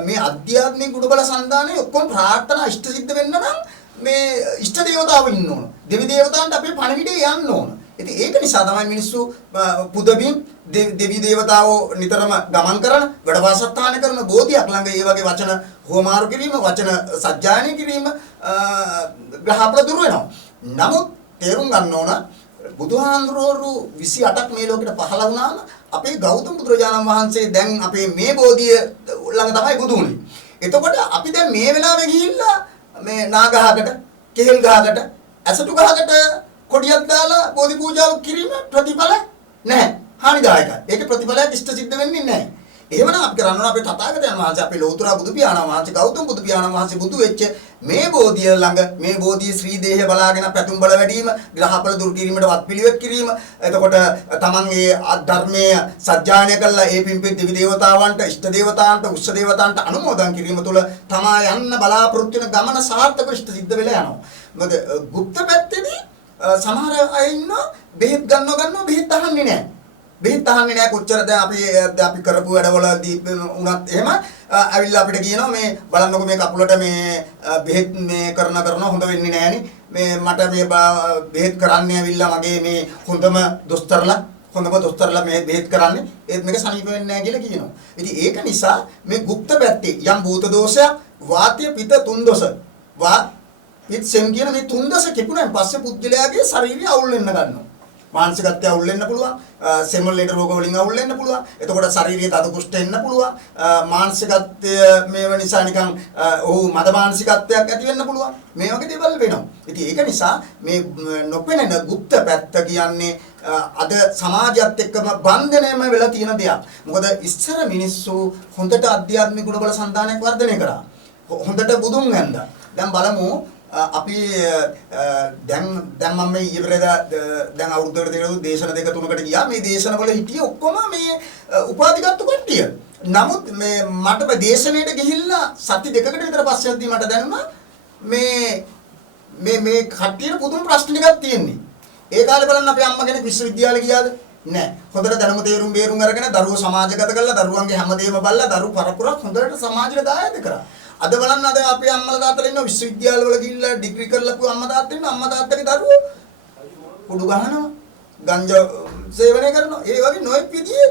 මේ අධ්‍යාත්මික ගුණබල සම්දානයේ ඔක්කොම ප්‍රාර්ථනා ඉෂ්ට සිද්ධ වෙන්න නම් මේ ඉෂ්ට දේවතාවෝ ඉන්න ඕන. දෙවි දේවතාවන්ට අපේ පණිවිඩය යන්න ඕන. ඉතින් ඒක නිසා තමයි මිනිස්සු පුදබිම් දෙවි දේවතාවෝ නිතරම ගමන් කරන වැඩවාසස්ථාන කරන බෝධියක් ළඟ ඒ වගේ වචන හොමාරු කිරීම වචන සජ්ජායනය කිරීම ග්‍රහපල දුර වෙනවා. නමුත් තේරුම් ගන්න ඕන බුදුහාඳුරෝරු 28ක් මේ ලෝකෙට පහළ වුණාම අපේ ගෞතම බුදුරජාණන් වහන්සේ දැන් අපේ මේ බෝධිය ළඟ තමයි බුදු වුනේ. එතකොට අපි දැන් මේ වෙලාවේ ගිහිල්ලා මේ නාගහකට කෙහෙල් ගහකට ඇසටු ගහකට කොඩියක් දාලා බෝධි පූජාව කිරීම ප්‍රතිඵල නැහැ. හානිදායකයි. ඒකේ ප්‍රතිඵලයක් ඉෂ්ට සිද්ධ වෙන්නේ නැහැ. එහෙමනම් අපි කරන්න ඕන අපේ තථාගතයන් වහන්සේ අපේ ලෞතර බුදු පියාණන් වහන්සේ ගෞතම බුදු පියාණන් වහන්සේ බුදු වෙච්ච මේ බෝධිය ළඟ මේ බෝධිය ශ්‍රී දේහය බලාගෙන පැතුම් බල වැඩිම ග්‍රහපල දුරු කිරීමට වත් පිළිවෙත් කිරීම එතකොට තමන්ගේ ධර්මයේ සත්‍යායනය කළා ඒ පින්පින් දිවි දේවතාවන්ට ඉෂ්ට දේවතාවන්ට උස්ස දේවතාවන්ට අනුමෝදන් කිරීම තුළ තමා යන්න බලාපොරොත්තු වෙන ගමන සාර්ථකව ඉෂ්ට සිද්ධ වෙලා යනවා. මොකද গুপ্ত පැත්තේදී සමහර අය ඉන්නවා බෙහෙත් ගන්නවා බෙහෙත් අහන්නේ නැහැ. බෙහෙත් අහන්නේ නැහැ කොච්චර දැන් අපි කරපු වැඩවලදී උනත් එහෙම ඇවිල්ලා අපිට කියනවා මේ බලන්නකො මේ කකුලට මේ බෙහෙත් මේ කරන හොඳ වෙන්නේ නැහෙනි මේ මට මේ බෙහෙත් කරන්නේ ඇවිල්ලා මගේ මේ හොඳම දොස්තරලා මේ බෙහෙත් කරන්නේ ඒත් මේක සනීප වෙන්නේ නැහැ කියලා කියනවා. ඉතින් ඒක නිසා මේ গুপ্ত පැත්තේ යම් භූත දෝෂයක් වාතය පිත තුන් දොස පිටසෙන් කියන මේ තුන් දොස කිපුණාන් පස්සේ පුද්ගලයාගේ ශරීරය අවුල් වෙන්න ගන්නවා. මානසිකත්වය අවුල් වෙන්න පුළුවන් සෙමොලේට රෝග වලින් අවුල් වෙන්න පුළුවන් එතකොට ශාරීරික තද කුෂ්ඨ එන්න පුළුවන් මානසිකත්වය මේව නිසා නිකන් මද මානසිකත්වයක් ඇති වෙන්න පුළුවන් මේ වගේ දේවල් වෙනවා. ඉතින් ඒක නිසා මේ නොපෙනෙන গুপ্ত පැත්ත කියන්නේ අද සමාජයත් එක්කම බන්ධනයම වෙලා තියෙන දෙයක්. මොකද ඉස්සර මිනිස්සු හොඳට අධ්‍යාත්මික ගුණ බල සම්දානයක් වර්ධනය කරා. හොඳට බුදුන් වැඳා. දැන් බලමු අපි දැන් මම මේ ඊපෙරේදා දැන් අවුරුද්දකට දෙකකට දේශන දෙක තුනකට ගියා මේ දේශනවල හිටියේ ඔක්කොම මේ උපාධිගත්තු කට්ටිය. නමුත් මේ මට දේශනෙට ගිහිල්ලා සති දෙකකට විතර පස්සේදී මට දැනුණා මේ කට්ටියට පුදුම ප්‍රශ්න ටිකක් තියෙන්නේ. ඒ කාලේ බලන්න අපේ අම්මා කෙනෙක් විශ්වවිද්‍යාලේ ගියාද? නෑ. හොඳට දැනුම බේරුම් අරගෙන දරුවෝ සමාජගත කළා දරුවන්ගේ හැමදේම බලලා දරුවෝ පරපුරක් හොඳට සමාජයට දායද කරා. අද බලන්න අද අපේ අම්මලා තාත්තලා ඉන්න විශ්වවිද්‍යාලවල ගිහිල්ලා ඩිග්‍රී කරලා පුව අම්මා තාත්තා ඉන්න අම්මා තාත්තගේ දරුවෝ කුඩු ගහනවා ගංජා සේවනය කරනවා ඒ වගේ නොයෙක් විදිහේ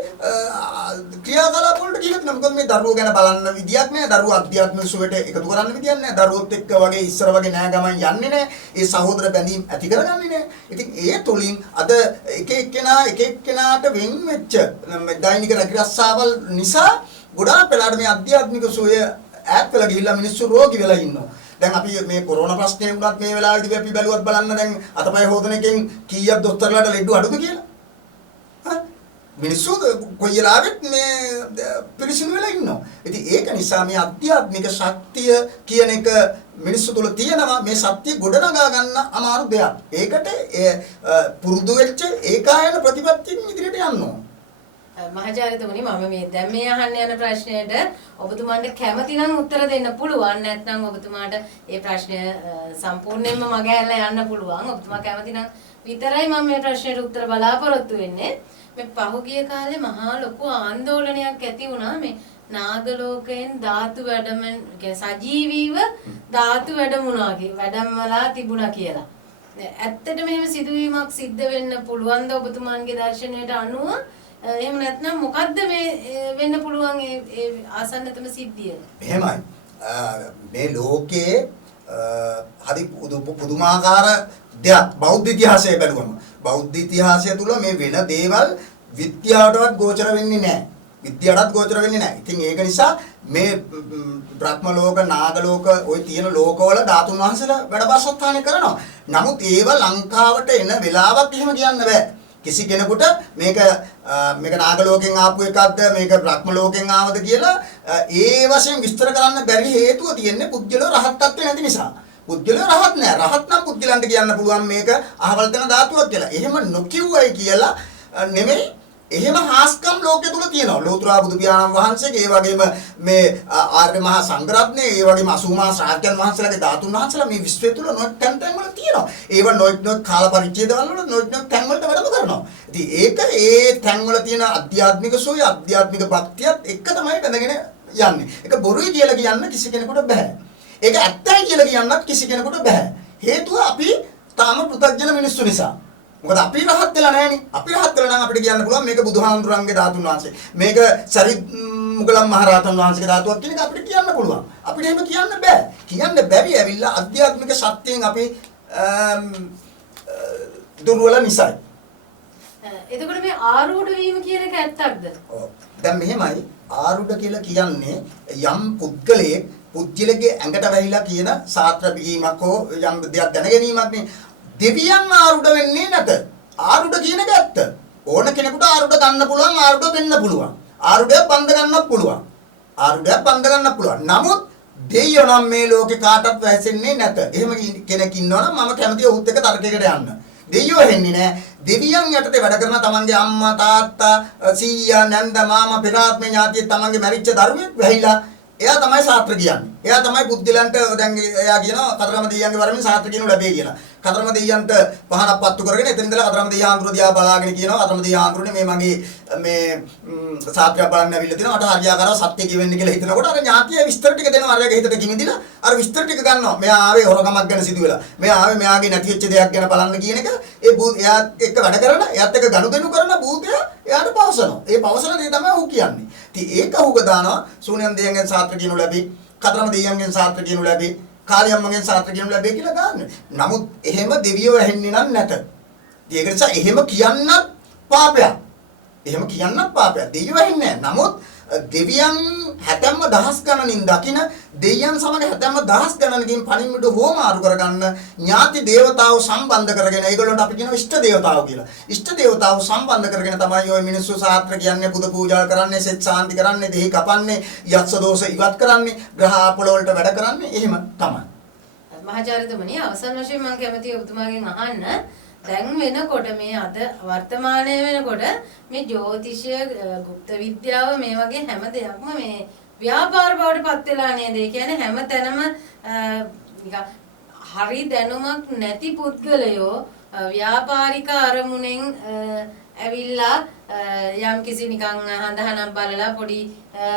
ක්‍රියාකලාප වලට ගිහින් තියෙනවා. මොකද මේ දරුවෝ ගැන බලන්න විදියක් නෑ. දරුවෝ අධ්‍යාත්මික සුවයට එකතු කරන්න විදියක් නෑ. දරුවොත් එක්ක වගේ ඉස්සර වගේ නෑ ගමන් යන්නේ නෑ. ඒ සහෝදර බැඳීම් ඇති කරගන්නේ නෑ. ඉතින් ඒ තුලින් අද එක එක්කෙනාට වෙන් වෙච්ච දෛනික රැකිරස්සාවල් නිසා ගොඩාක් වෙලාවට මේ අධ්‍යාත්මික සුවය ඈත් වෙලා ගිහිල්ලා මිනිස්සු රෝගී වෙලා ඉන්නවා. දැන් අපි මේ කොරෝනා ප්‍රශ්නේ වුණත් මේ වෙලාවේදී අපි බැලුවත් බලන්න දැන් අතපය හොදන එකෙන් කීයක් දොස්තරලාට ලෙඩ අඩුද කියලා. මිනිස්සු කොයි වෙලාවෙත් මේ පිළිසින වෙලා ඉන්නවා. ඉතින් ඒක නිසා මේ අධ්‍යාත්මික ශක්තිය කියන එක මිනිස්සු තුල තියෙනවා. මේ සත්‍ය ගොඩනගා ගන්න අමාරු දෙයක්. ඒකට පුරුදු වෙච්ච ඒකායන ප්‍රතිපත්තියෙන් ඉදිරියට යන්න ඕන. මහාචාර්යතුමනි මම මේ දැන් මේ අහන්න යන ප්‍රශ්නයට ඔබතුමාට කැමති නම් උත්තර දෙන්න පුළුවන් නැත්නම් ඔබතුමාට ඒ ප්‍රශ්නය සම්පූර්ණයෙන්ම මගහැරලා යන්න පුළුවන් ඔබතුමා කැමති නම් විතරයි මම මේ ප්‍රශ්නෙට උත්තර බලාපොරොත්තු වෙන්නේ මේ පහුගිය කාලේ මහා ලොකු ආందోලනයක් ඇති වුණා මේ නාග ලෝකයෙන් ධාතු වැඩමෙන් සජීවීව ධාතු වැඩමුණා වැඩමලා තිබුණා කියලා. ඇත්තටම එහෙම සිදුවීමක් සිද්ධ වෙන්න පුළුවන්ද ඔබතුමාන්ගේ දර්ශනයට අනුව? එහෙම නැත්නම් මොකද්ද මේ වෙන්න පුළුවන් ඒ ආසන්නතම සිද්ධිය? එහෙමයි. මේ ලෝකයේ හරි පුදුමාකාර දෙයක් බෞද්ධ ඉතිහාසය බැලුවම බෞද්ධ ඉතිහාසය තුල මේ වෙන දේවල් විද්‍යාවටවත් ගෝචර වෙන්නේ නැහැ. විද්‍යාවටත් ගෝචර වෙන්නේ නැහැ. ඉතින් ඒක නිසා මේ බ්‍රහ්ම ලෝක, නාග ලෝක, ওই තියෙන ලෝකවල ධාතුන් වහන්සේලා වැඩබසස්ථානය කරනවා. නමුත් ඒව ලංකාවට එන වෙලාවක් එහෙම කියන්න බෑ. කිසි කෙනෙකුට මේක නාග ලෝකෙන් ආපු එකක්ද මේක බ්‍රහ්ම ලෝකෙන් ආවද කියලා ඒ වශයෙන් විස්තර කරන්න බැරි හේතුව තියෙන්නේ පුද්ගලෝ රහත් ත්‍ත්වෙ නැති නිසා. පුද්ගලෝ රහත් නෑ. රහත් නම් පුද්ගලන්ට කියන්න පුළුවන් මේක අහවල් තැන ධාතුවක් කියලා. එහෙම නොකියුවයි කියලා නෙමෙයි. එහෙම හාස්කම් ලෝකෙ තුල තියෙනවා. ලෝතර බුදු පියාණන් වහන්සේගේ ඒ වගේම මේ ආර්ය මහා සංඝරත්නයේ ඒ වගේම 80 මහා ශ්‍රාවකයන් වහන්සේලාගේ ධාතුන් වහන්සේලා මේ විශ්වය තුල නොයෙක් තැන් වල තියෙනවා. ඒව නොයෙක් කාල පරිච්ඡේදවල නොයෙක් තැන් වලට වැඩම කරනවා. ඉතින් ඒක ඒ තැන් වල තියෙන අධ්‍යාත්මික සෝය අධ්‍යාත්මික භක්තියත් එක තමයි බඳගෙන යන්නේ. ඒක බොරුයි කියලා කියන්න කිසි කෙනෙකුට බෑ. ඒක ඇත්තයි කියලා කියන්නත් කිසි කෙනෙකුට බෑ. හේතුව අපි තාම පෘථග්ජන මිනිස්සු නිසා. මොකද අපි රහත් වෙලා නැහැනේ. අපි රහත් වෙලා නම් අපිට කියන්න පුළුවන් මේක බුදුහාමුදුරන්ගේ ධාතුන් වහන්සේ. මේක සරිත් මුගලන් මහරහතන් වහන්සේගේ ධාතුවක් කියන එක අපිට කියන්න පුළුවන්. අපිට එහෙම කියන්න බෑ. කියන්න බැරි ඇවිල්ලා අධ්‍යාත්මික සත්‍යයෙන් අපි දුර්වල නිසායි. එතකොට මේ ආරූඪ වීම කියන එක ඇත්තක්ද? ඔව්. දැන් මෙහෙමයි ආරූඪ කියලා කියන්නේ යම් පුද්ගලයේ ඇඟට වැහිලා කියන සාත්‍ර බීමක් හෝ යම් දෙයක් දැන ගැනීමක් නේ. දෙවියන් ආරුඩ වෙන්නේ නැත. ආරුඩ කියන එක ඇත්ත. ඕන කෙනෙකුට ආරුඩ ගන්න පුළුවන්, ආරුඩ වෙන්න පුළුවන්. ආරුඩයක් බඳ ගන්නත් පුළුවන්. ආරුඩයක් බඳ ගන්නත් පුළුවන්. නමුත් දෙයියෝ නම් මේ ලෝකේ කාටවත් වැසෙන්නේ නැත. එහෙම කෙනෙක් ඉන්නවනම් මම කැමතියි ඔහුත් එක්ක තර්කයකට යන්න. දෙයියෝ වෙන්නේ නැහැ. දෙවියන් යටතේ වැඩ කරන තමන්ගේ අම්මා, තාත්තා, සීයා, නැන්ද, මාමා, පෙරාත්ම ඥාතිය තමන්ගේ මැරිච්ච ධර්මයක් වැහිලා එයා තමයි ශාස්ත්‍ර කියන්නේ. එයා තමයි බුද්ධිලන්ට දැන් එයා කියනවා කතරගම දෙයියන්ගේ වරමින් ශාස්ත්‍ර කියනු ලැබේ කියලා. කතරගම දෙයියන්ට පහනක් පත්තු කරගෙන එතන ඉඳලා කතරගම දෙයියන් ආන්දර දිහා බලාගෙන කියනවා කතරගම දෙයියන් ආන්දරනේ මේ මගේ මේ ශාස්ත්‍රය බලන්න ඇවිල්ලා තිනවා. මට හරියාකාරව සත්‍ය කියවෙන්න කියලා හිතනකොට අර ඥාතිය විස්තර ටික දෙනවා. අරයාගේ හිතට කිමිදිලා අර විස්තර ටික ගන්නවා. මෙයා ආවේ හොරකමක් ගැන සිදුවෙලා. මෙයා ආවේ මෙයාගේ නැති වෙච්ච දෙයක් ගැන බලන්න කියන එක එයා එක්ක වැඩ කරන එයාත් එක්ක ගනුදෙනු කරන භූතයා එයාට පවසනවා. ඒ පවසන දේ තමයි ඔහු කියන්නේ. ඉතින් ඒක ඔහුක දානවා සූනියන් දෙයියන්ගෙන් ශාස්ත්‍ර කියනු ලැබි. කතරගම දෙයියන්ගෙන් ශාස්ත්‍ර කියනු ලැබි. කාලියම්මගෙන් ශාස්ත්‍ර කියනු ලැබේ කියලා ගන්න. නමුත් එහෙම දෙවියෝ ඇහෙන්නේ නැත. ඒක නිසා එහෙම කියන්නත් පාපයක්. එහෙම කියන්නත් පාපයක්. දෙවියෝ ඇහෙන්නේ නැහැ. නමුත් දෙවියන් හැතැම්ම දහස් ගණනින් දකින දෙවියන් සමග හැතැම්ම දහස් ගණනකින් පණිවිඩ හෝමාරු කරගන්න ඥාති දේවතාවෝ සම්බන්ධ කරගෙන ඒගොල්ලන්ට අපි කියනවා ඉෂ්ට දේවතාවෝ කියලා. ඉෂ්ට දේවතාවෝ සම්බන්ධ කරගෙන තමයි ඔය මිනිස්සු ශාස්ත්‍ර කියන්නේ පුද පූජා කරන්නේ, සෙත් ශාන්ති කරන්නේ, දෙහි කපන්නේ, යක්ෂ දෝෂ ඉවත් කරන්නේ, ග්‍රහ ආපල වලට වැඩ කරන්නේ. එහෙම තමයි. මහාචාර්යතුමනි අවසන් වශයෙන් මම කැමතියි ඔබතුමාගෙන් අහන්න දැන් වෙනකොට මේ අද වර්තමානයේ වෙනකොට මේ ජ්‍යොතිෂය গুপ্ত විද්‍යාව මේ වගේ හැම දෙයක්ම මේ ව්‍යාපාර බවට පත් වෙලා නේද? ඒ කියන්නේ හැම තැනම නිකන් හරි දැනුමක් නැති පුද්ගලයෝ ව්‍යාපාරික අරමුණෙන් ඇවිල්ලා යම් කිසි නිකන් හඳහනක් බලලා පොඩි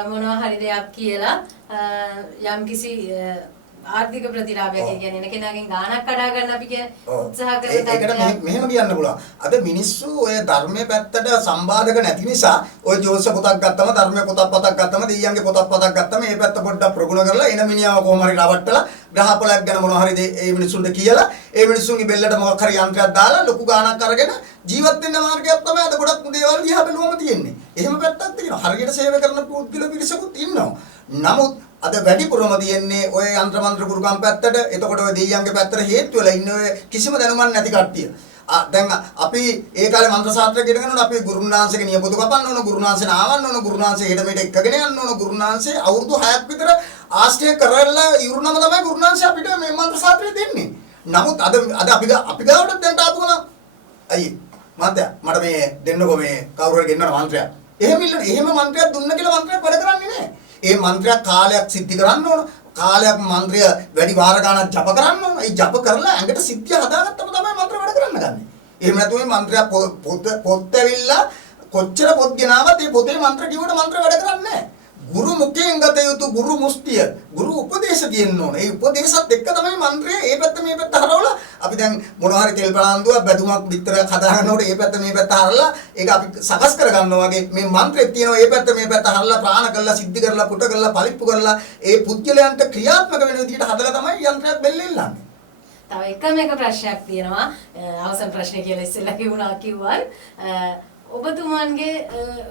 මොනවා හරි දෙයක් කියලා යම් කිසි ආර්ථික ප්‍රතිලාභයක් කියන්නේ කෙනාගෙන් ගාණක් කඩා ගන්න අපි උත්සාහ කරන ඒකට මෙහෙම කියන්න පුළුවන්. අද මිනිස්සු ඔය ධර්මයේ පැත්තට සම්බාධක නැති නිසා ඔය ජෝතිෂ පොතක් ගත්තම ධර්මයේ පොතක් ගත්තම දෙයියන්ගේ පොතක් ගත්තම මේ පැත්ත පොඩ්ඩක් ප්‍රගුණ කරලා එන මිනිහව කොහොම හරි රවට්ටලා ග්‍රහපලයක් ගැන මොනවා හරි ඒ මිනිස්සුන්ට කියලා ඒ මිනිස්සුන්ගේ බෙල්ලට මොකක් හරි යන්ත්‍රයක් දාලා ලොකු ගාණක් අරගෙන ජීවත් වෙන්න මාර්ගයක් තමයි අද ගොඩක් දේවල් දිහා බැලුවම තියෙන්නේ. එහෙම පැත්තක් තියෙනවා. හරියට සේවය කරන පුද්ගල පිරිසකුත් ඉන්නවා. නමුත් අද වැඩිපුරම තියෙන්නේ ඔය යంత్ర මන්ත්‍ර ගුරුකම් පැත්තට. එතකොට ඔය දෙයියන්ගේ පැත්තට හේතු වෙලා ඉන්නේ ඔය කිසිම දැනුමක් නැති කට්ටිය. දැන් අපි ඒ කාලේ මන්ත්‍ර ශාස්ත්‍රය ඉගෙන ගන්නකොට අපි ගුරුනාංශගේ නියපොතු කපන්න ඕන, ගුරුනාංශේ නාවන්න ඕන, ගුරුනාංශේ හෙට මෙහෙට එක්කගෙන යන්න ඕන, ගුරුනාංශේ අවුරුදු 6ක් විතර ආශ්‍රය කරලා ඉවරුනම තමයි ගුරුනාංශය අපිට මේ මන්ත්‍ර ශාස්ත්‍රය දෙන්නේ. නමුත් අද අපි ගාවට දැන් ආපු ගමන් අයියේ මන්ත්‍යා මට මේ දෙන්නකෝ මේ කවුරු හරි ගෙන්නන මන්ත්‍රයක්. එහෙම මන්ත්‍රයක් දුන්න කියලා මන්ත්‍රයක් වැඩ කරන්නේ නැහැ. ඒ මන්ත්‍රයක් කාලයක් සිද්ධ කරන්න ඕන. කාලයක් මන්ත්‍රය වැඩි වාර ගණනක් ජප කරන්න ඕන. ඒ ජප කරලා ඇඟට සිද්ධිය හදාගත්තම තමයි මන්ත්‍ර වැඩ කරන්න ගන්නේ. එහෙම නැතුව මේ මන්ත්‍රයක් පොත් ඇවිල්ලා කොච්චර පොත් ගෙනාවත් මේ පොතේ මන්ත්‍ර කිව්වට මන්ත්‍ර වැඩ කරන්නේ නැහැ. ගුරු මුඛයෙන් ගත යුතු ගුරු මුස්තිය ගුරු උපදේශ කියන්න ඕනේ. ඒ උපදේශත් එක්ක තමයි මන්ත්‍රය ඒ පැත්ත මේ පැත්ත හරවලා අපි දැන් මොනවා හරි තෙල් පලාන්දුවක් බැදුමක් විතරක් හදාගන්නකොට ඒ පැත්ත මේ පැත්ත හරලා ඒක අපි සකස් කරගන්නවා වගේ මේ මන්ත්‍රෙත් තියෙනවා ඒ පැත්ත මේ පැත්ත හරලා ප්‍රාණ කරලා සිද්ධි කරලා පුට කරලා පලිප්පු කරලා ඒ පුද්ගලයන්ට ක්‍රියාත්මක වෙන විදිහට හදලා තමයි යන්ත්‍රයක් බෙල්ලෙල්ලන්නේ. තව එකම ප්‍රශ්නයක් තියෙනවා. අවසන් ප්‍රශ්නේ කියලා ඉස්සෙල්ලා කිව්වන්. ඔබතුමන්ගේ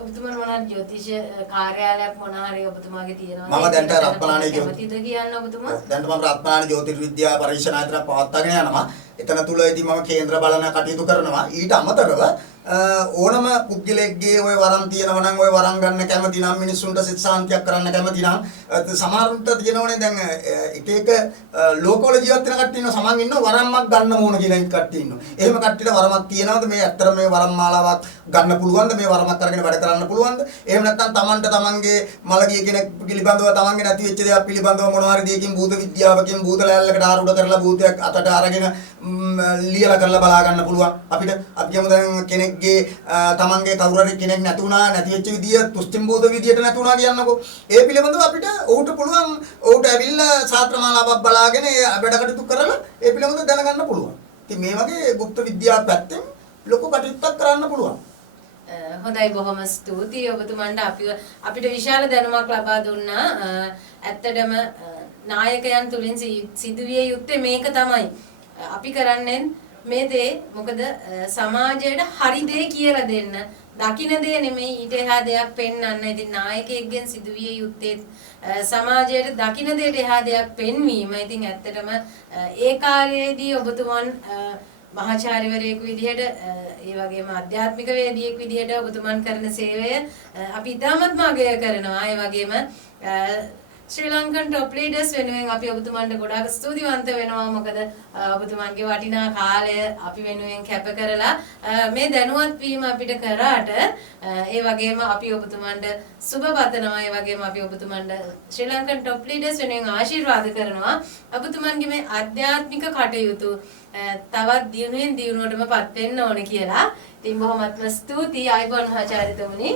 ඔබතුමන් මොනවාද ජ්‍යොතිෂ කාර්යාලයක් මොනවාරි ඔබතුමාගේ තියෙනවා? මම දැන්ට රත්නානේ කැමතිද කියන්න ඔබතුමා? දැන්ට මම රත්නානේ ජ්‍යොතිර්විද්‍යා පරීක්ෂණායතනයක් පවත්වාගෙන යනවා. එතන තුලදී මම කේන්ද්‍ර බලන කටයුතු කරනවා. ඊට අමතරව ඕනම පුද්ගලයෙක්ගේ ওই වරම් තියෙනවා නම් ওই වරම් ගන්න කැමති නම් මිනිස්සුන්ට සිත සාන්තියක් කරන්න කැමති නම් සමහරුන්ට තියෙනවනේ දැන් එක එක ලෝකවල ජීවත් වෙන කට්ටිය ඉන්නවා සමන් ඉන්නවා වරම්මක් ගන්න ඕන කියන කට්ටිය ඉන්නවා. එහෙම කට්ටියට වරමක් තියෙනවද මේ ඇත්තට මේ වරම් මාලාවක් ගන්න පුළුවන්ද මේ වරමක් අරගෙන වැඩ කරන්න පුළුවන්ද? එහෙම නැත්නම් Tamanට Tamanගේ මළගිය කෙනෙක් පිළිබඳව Tamanගේ නැති වෙච්ච දේක් පිළිබඳව මොනවා හරි දෙයකින් භූත විද්‍යාවකින් භූත ලෑල්ලකට ආරූඪ කරලා භූතයක් අතට අරගෙන ලියලා කරලා බලා ගන්න පුළුවන්. අපිට අපි කියමු දැන් කෙනෙක්ගේ තමන්ගේ කවුරු හරි කෙනෙක් නැති වුණා නැති වෙච්ච විදිය තුෂ්ටිම්බෝධ විදියට නැති වුණා කියන්නකෝ. ඒ පිළිබඳව අපිට ඔහුට පුළුවන් ඔහුට ඇවිල්ලා ශාස්ත්‍රමාලාවක් බලාගෙන ඒ වැඩ කටයුතු කරලා ඒ පිළිබඳව දැනගන්න පුළුවන්. ඉතින් මේ වගේ গুপ্ত විද්‍යාව පැත්තෙන් ලොකු කටයුත්තක් කරන්න පුළුවන්. හොඳයි බොහොම ස්තුතියි ඔබතුමන්ට අපිට විශාල දැනුමක් ලබා දුන්නා. ඇත්තටම නායකයන් තුලින් සිදුවිය යුත්තේ මේක තමයි. අපි කරන්නේ මේ දේ මොකද සමාජයට හරි දේ කියලා දෙන්න. දකින්න දේ නෙමෙයි ඊට එහා දෙයක් පෙන්වන්න. ඉතින් නායකයෙක්ගෙන් සිදුවිය යුත්තේ සමාජයට දකින්න දෙයට එහා දෙයක් පෙන්වීම. ඉතින් ඇත්තටම ඒ කාර්යයේදී ඔබතුමන් මහාචාර්යවරයෙකු විදිහට ඒ වගේම ආධ්‍යාත්මික වේදිකෙක් විදිහට ඔබතුමන් කරන සේවය අපි ඉතාමත්ම අගය කරනවා. ඒ වගේම ශ්‍රී ලංකන් টොප් ලීඩර්ස් වෙනුවෙන් අපි ඔබතුමන්ට ගොඩාක් ස්තුතිවන්ත වෙනවා. මොකද ඔබතුමන්ගේ වටිනා කාලය අපි වෙනුවෙන් කැප කරලා මේ දැනුවත් වීම අපිට කරාට ඒ වගේම අපි ඔබතුමන්ට සුබ පතනවා. ඒ වගේම අපි ඔබතුමන්ට ශ්‍රී ලංකන් টොප් ලීඩර්ස් වෙනුවෙන් ආශිර්වාද කරනවා. ඔබතුමන්ගේ මේ ආධ්‍යාත්මික කටයුතු තවත් දියුණුවෙන් දියුණුවටම පත් වෙන්න ඕන කියලා. ඉතින් බොහොමත්ම ස්තුතියි ආයුබෝවන් මහාචාර්යතුමනි.